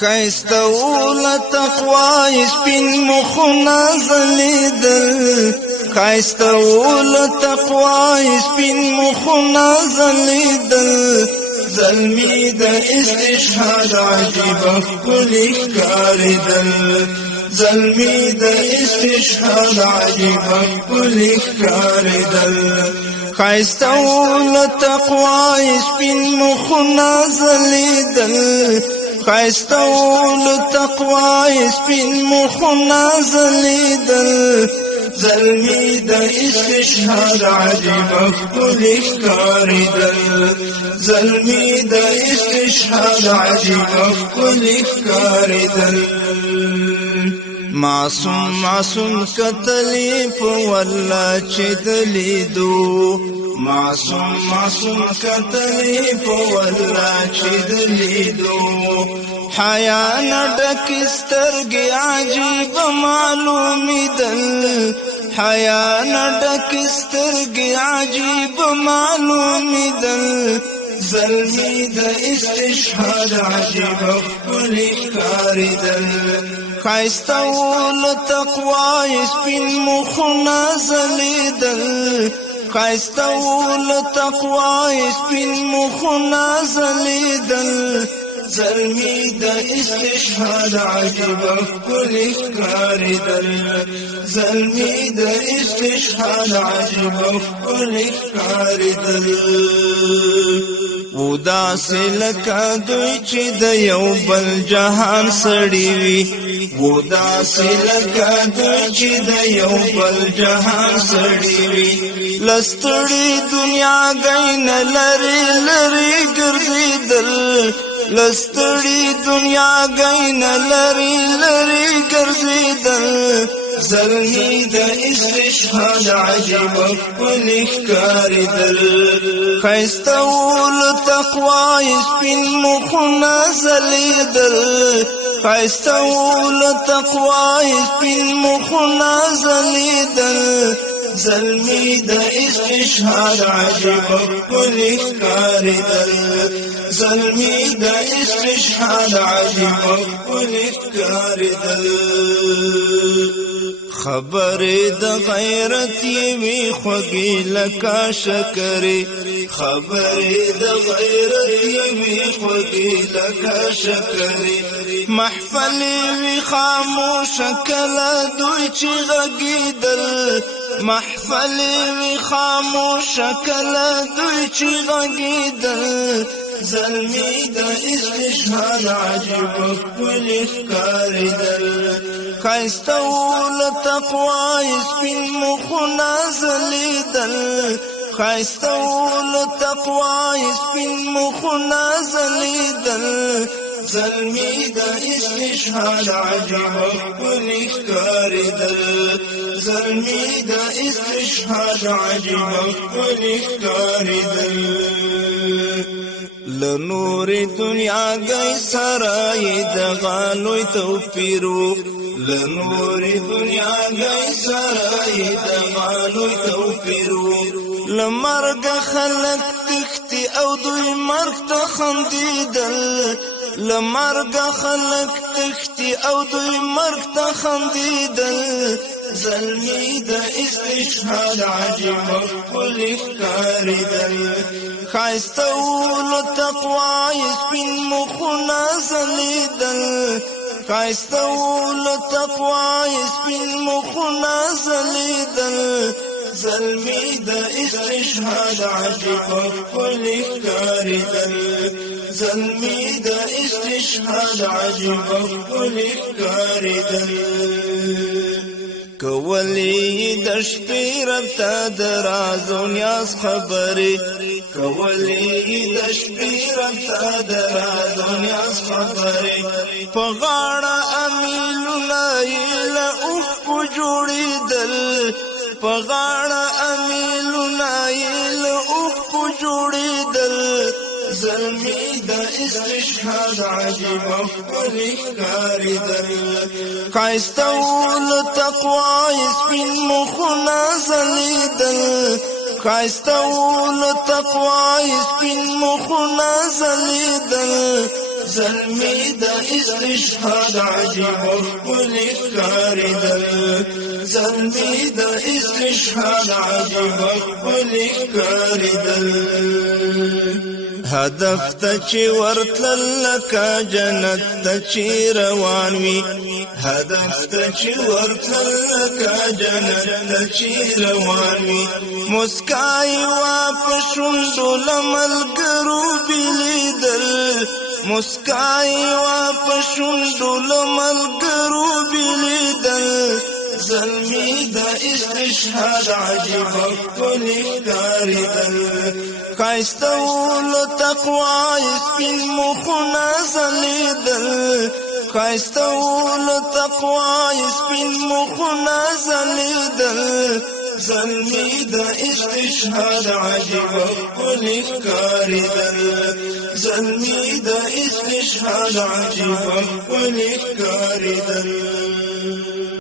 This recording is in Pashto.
خیستول تقوی سپین مخنا زلیدل خیستول تقوی سپین مخنا زلیدل زلمی د استشهاد عجیب کلی کاردل زلمی د استشهاد عجیب کلی کاردل خیستول تقوی سپین مخنا زلیدل خیستول تقوی سپین مخنا زلیدل زلمی د استشهاد عجیب کلی کاردل زلمی د استشهاد عجیب کلی کاردل معصوم کتلی په والله چې دلیدو معصوم کتلی په والله چې دلیدو حیا نډک سترګې عجیب معلومیدل حیا نډک سترګې عجیب معلومیدل زلمی د استشهاد عجیب کلی کاردل خیستول تقوی سپین مخنا زلیدل خیستول تقوی سپین مخنا زلیدل زلمی د استشهاد عجیب کلی کاردل زلمی د استشهاد عجیب کلی کاردل وداسې لکه دوی چې د یو بل جهان سړي وي وداسې لکه دوی چې د یو بل جهان سړي وي لستړي دنیا گین لري لري ګرځېدل لستړي دنیا گین لري لري ګرځېدل زلمی د استشهاد عجیب کلی کاردل خیستول تقوی سپین مخنا زلیدل خیستول تقوی سپین مخنا زلیدل زلمی د استشهاد عجیب کلی کاردل زلمی د استشهاد عجیب کلی کاردل خبرې د غیرت یوي خوږې لکه شکرې خبرې د غیرت یوي خوږې لکه شکرې محفل وي خاموشه کله دوی چې غږېدل محفل وي خاموشه کله دوی چې غږېدل زلمی د استشهاد عجیب کلی کاردل خیستول تقوی سپین مخنا زلیدل خیستول تقوی سپین مخنا زلیدل زلمی د استشهاد عجیب کلی کاردل زلمی د استشهاد عجیب کلی کاردل لنور دنیا گئی سرائی دغالوی توپیرو لنور دنیا گئی سرائی دغالوی توپیرو لمرگ خلق تختی او دوی مرگ تخندیدل لمرگ خلق تختی او دوی مرگ تخندیدل زلمی د استشهاد عجیب کلی کاردل خیستول تقوی سپین مخنا زلیدل خیستول تقوی سپین مخنا زلیدل زلمی د استشهاد عجیب کلی کاردل زلمی د استشهاد عجیب کلی کاردل کولی د شپې رب ته د راز او نیاز خبرې کولی د شپې رب ته د راز او نیاز خبرې په غاړه امیلونه یې له اوښکو جوړېدل په غاړه امیلونه یې له اوښکو جوړېدل زلمی د استشهاد عجیب کلی کاردل خیستول تقوی سپین مخنا زلیدل خیستول تقوی سپین مخنا زلیدل زلمی د استشهاد عجیب ښکلی ښکارېدل زلمی د استشهاد عجیب ښکلی ښکارېدل هدف ته چې ورتلل لکه جنت ته چې روان وي هدف ته چې ورتلل لکه جنت ته چې روان وي مسکا یې وا په شونډو له ملګرو بېلېدل مسکا یې وا په شونډو له ملګرو بېلېدل زلمی د استشهاد عجیب ښکلی ښکارېدل ښایسته و له تقوا یې سپین مخونه ځلېدل ښایسته و له تقوا یې سپین مخونه ځلېدل زلمی د استشهاد عجیب ښکلی ښکارېدل زلمی د استشهاد عجیب ښکلی ښکارېدل